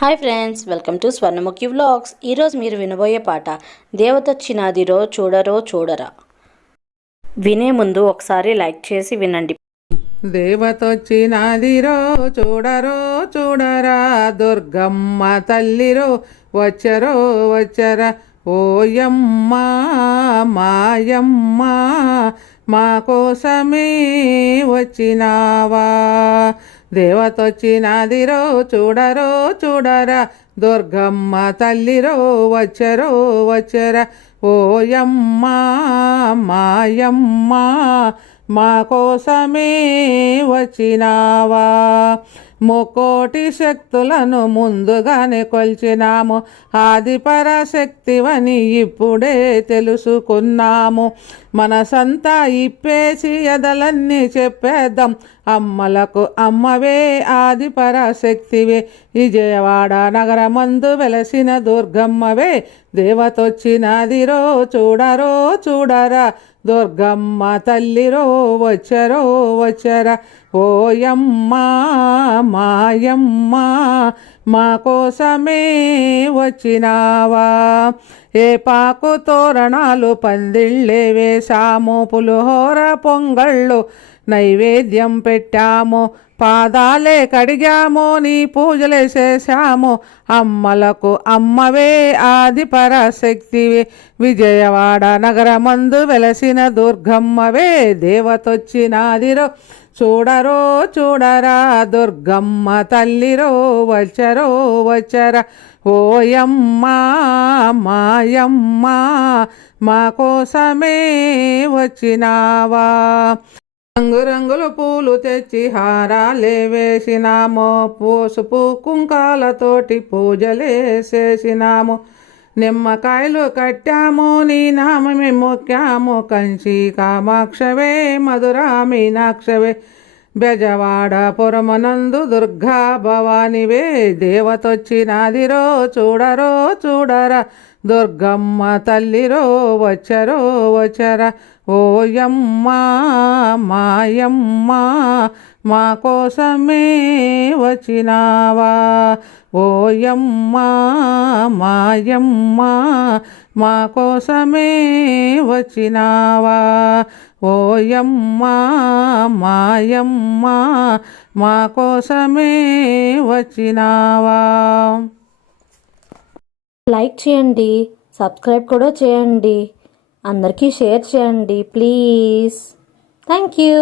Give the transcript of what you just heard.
Hi friends welcome to Swarnamukhi vlogs. ఈరోజు మీరు వినబోయే పాట దేవతొచ్చినాదిరో చూడరో చూడరా. వినే ముందు ఒకసారి లైక్ చేసి వినండి. దేవతొచ్చినాదిరో చూడరో చూడరా దుర్గమ్మ తల్లిరో వచ్చరో వచ్చరా ఓయమ్మ మాయమ్మ మా కోసమే వచ్చినావా? దేవతొచ్చినాదిరో చూడరో చూడరా. దుర్గమ్మ తల్లిరో వచ్చరో వచ్చరా. ఓయమ్మా మాయమ్మా మా కోసమే వచ్చినావా? ముకోటి శక్తులను ముందుగానే కొల్చినాము. ఆదిపరాశక్తివని ఇప్పుడే తెలుసుకున్నాము. మనసంతా ఇప్పేసి ఎదలన్నీ చెప్పేద్దాం. అమ్మలకు అమ్మవే ఆదిపరాశక్తివే. విజయవాడ నగరమందు వెలసిన దుర్గమ్మవే. దేవతొచ్చినదిరో చూడరో చూడరా దుర్గమ్మ తల్లిరో వచ్చరో వచ్చర. ఓయమ్మ మాయమ్మ మా కోసమే వచ్చినావా? ఏ పాకు తోరణాలు పందిళ్ళే వేశాము పులిహోర పొంగళ్ళు నైవేద్యం పెట్టాము పాదాలే కడిగాము నీ పూజలే చేశాము. అమ్మలకు అమ్మవే ఆది పరాశక్తివే విజయవాడ నగరమందు వెలసిన దుర్గమ్మవే దేవతొచ్చినాదిరో. చూడరో చూడరా దుర్గమ్మ తల్లిరో వచ్చరో వచ్చరా. ఓయమ్మ మాయమ్మ మా కోసమే వచ్చినావా. రంగురంగుల పూలు తెచ్చి హారాలే వేసినాము. పసుపు కుంకాలతోటి పూజలే చేసినాము. నిమ్మకాయలు కట్టాము నీ నామమే మొక్కాము కంచి కామాక్షవే మధురా మీనాక్షవే. బెజవాడ పురమనందు దుర్గా భవానివే దేవతొచ్చినాదిరో చూడరో చూడరా దుర్గమ్మ తల్లిరో వచ్చరో వచ్చరా. ఓయమ్మ మాయమ్మ మా కోసమే వచ్చినావా? ఓయమ్మ మాయమ్మ మా కోసమే వచ్చినావా? ఓయమ్మ మాయమ్మ మా కోసమే వచ్చినావా? లైక్ చేయండి సబ్స్క్రైబ్ కూడా చేయండి అందరికీ షేర్ చేయండి ప్లీజ్. Thank you.